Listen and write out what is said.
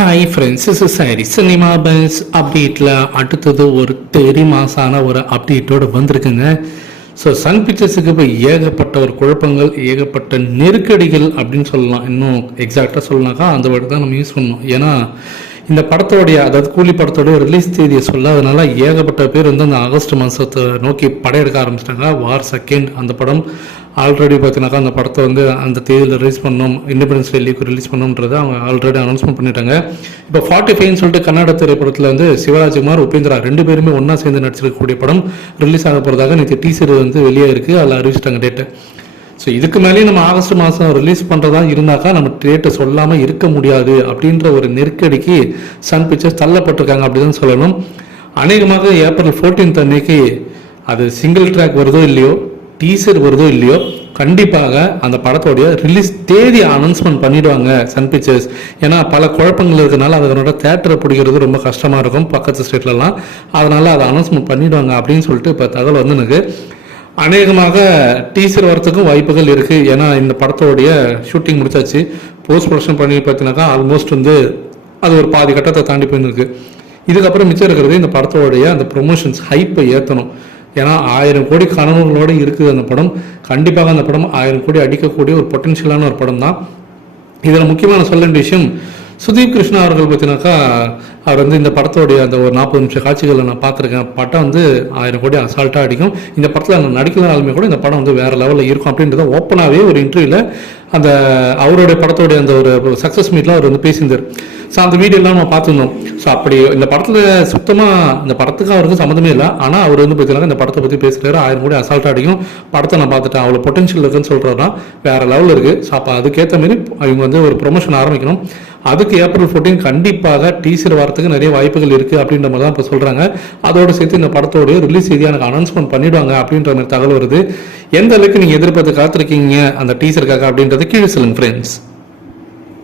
Hi friends, is sorry cinema bus அப்டேட்டில் அடுத்தது ஒரு தெரி மாசான ஒரு அப்டேட்டோடு வந்திருக்குங்க. ஸோ சன் பிக்சர்ஸுக்கு இப்போ ஏகப்பட்ட ஒரு குழப்பங்கள், ஏகப்பட்ட நெருக்கடிகள் அப்படின்னு சொல்லலாம். இன்னும் எக்ஸாக்டாக சொல்லனாக்கா அந்த வேர்டு தான் நம்ம யூஸ் பண்ணணும். ஏன்னா இந்த படத்தோடைய, அதாவது கூலி படத்தோடைய ரிலீஸ் தேதியை சொல்லாதனால ஏகப்பட்ட பேர் வந்து அந்த ஆகஸ்ட் மாதத்தை நோக்கி படையெடுக்க ஆரம்பிச்சிட்டாங்க. வார் செகண்ட் அந்த படம் ஆல்ரெடி பார்த்தீங்கன்னாக்கா அந்த படத்தை வந்து அந்த தேதியில் ரிலீஸ் பண்ணணும், இண்டிபெண்டன்ஸ் டே லீக்கு ரிலீஸ் பண்ணணுன்றதை அவங்க ஆல்ரெடி அனௌன்ஸ்மெண்ட் பண்ணிட்டாங்க. இப்போ 45 சொல்லிட்டு கன்னட திரைப்படத்தில் வந்து சிவராஜ்குமார், உபேந்திரா ரெண்டு பேருமே ஒன்றா சேர்ந்து நடிச்சிருக்கக்கூடிய படம் ரிலீஸ் ஆக போகிறதாக நேற்று டீசர் வந்து வெளியே இருக்குது. அதில் அறிவிச்சிட்டாங்க டேட்டு. ஸோ இதுக்கு மேலேயும் நம்ம ஆகஸ்ட் மாதம் ரிலீஸ் பண்ணுறதா இருந்தாக்கா நம்ம டேட்டை சொல்லாமல் இருக்க முடியாது அப்படின்ற ஒரு நெருக்கடிக்கு சன் பிக்சர்ஸ் தள்ளப்பட்டிருக்காங்க அப்படின்னு சொல்லணும். அநேகமாக ஏப்ரல் 14 அன்னைக்கு அது சிங்கிள் ட்ராக் வருதோ இல்லையோ, டீசர் வருதோ இல்லையோ, கண்டிப்பாக அந்த படத்தோடைய ரிலீஸ் தேதி அனௌன்ஸ்மெண்ட் பண்ணிடுவாங்க சன் பிக்சர்ஸ். ஏன்னா பல குழப்பங்கள் இருக்கிறதுனால அதனோட தேட்டரை பிடிக்கிறது ரொம்ப கஷ்டமாக இருக்கும் பக்கத்து ஸ்டேட்லலாம். அதனால் அதை அனௌன்ஸ்மெண்ட் பண்ணிடுவாங்க அப்படின்னு சொல்லிட்டு இப்போ தகவல் வந்து எனக்கு அநேகமாக டீசர் வரத்துக்கும் வாய்ப்புகள் இருக்குது. ஏன்னா இந்த படத்தோடைய ஷூட்டிங் முடிச்சாச்சு, போஸ்ட் ப்ரொடக்ஷன் பண்ணி பார்த்தீங்கன்னாக்கா ஆல்மோஸ்ட் வந்து அது ஒரு பாதி கட்டத்தை தாண்டி போயிருக்கு. இதுக்கப்புறம் மிச்சம் இருக்கிறது இந்த படத்தோடைய அந்த ப்ரொமோஷன்ஸ் ஹைப்பை ஏற்றணும். ஏன்னா 1000 கோடி கனவுகளோடு இருக்குது அந்த படம். கண்டிப்பாக அந்த படம் 1000 கோடி அடிக்கக்கூடிய ஒரு பொட்டென்ஷியலான ஒரு படம் தான். இதில் முக்கியமான சொல்ல வேண்டிய விஷயம், சுதீப் கிருஷ்ணா அவர்கள் பார்த்தீங்கன்னாக்கா அவர் வந்து இந்த படத்தோடைய அந்த ஒரு 40 நிமிஷ காட்சிகளை நான் பார்த்துருக்கேன். படம் வந்து 1000 கோடி அசால்ட்டாக அடிக்கும். இந்த படத்தில் அந்த நடிக்கலனாலுமே கூட இந்த படம் வந்து வேறு லெவலில் இருக்கும் அப்படின்றத ஓப்பனாகவே ஒரு இன்டர்வியூவில் அந்த அவருடைய படத்தோடைய அந்த ஒரு சக்ஸஸ் மீட்டில் அவர் வந்து பேசியிருந்தார். ஸோ அந்த வீடியோலாம் நம்ம பார்த்துருந்தோம். ஸோ அப்படி இந்த படத்தில் சுத்தமாக இந்த படத்துக்கு அவருக்கு சம்மந்தமே இல்லை. ஆனால் அவர் வந்து பார்த்தீங்கன்னா இந்த படத்தை பற்றி பேசுகிறாரு. 1000 கோடி அசால்ட்டாக அடிக்கும், படத்தை நான் பார்த்துட்டேன், அவ்வளோ பொட்டன்ஷியல் இருக்குன்னு சொல்கிறதுனா வேறு லெவலில் இருக்குது. ஸோ அப்போ அதுக்கேற்ற மாதிரி அவங்க வந்து ஒரு ப்ரொமோஷன் ஆரம்பிக்கணும். அதுக்கு ஏப்ரல் 14 கண்டிப்பாக டீசர் வரத்துக்கு நிறைய வாய்ப்புகள் இருக்குது அப்படின்ற மாதிரி தான் இப்போ சொல்கிறாங்க. அதோடு சேர்த்து இந்த படத்தோடைய ரிலீஸ் செய்தி எனக்கு அனௌன்ஸ்மெண்ட் பண்ணிவிடுவாங்க அப்படின்ற மாதிரி தகவல் வருது. எந்த அளவுக்கு நீங்கள் எதிர்பார்த்து காத்திருக்கீங்க அந்த டீசருக்காக அப்படின்றத கீழே சொல்லுங்கள் ஃப்ரெண்ட்ஸ்.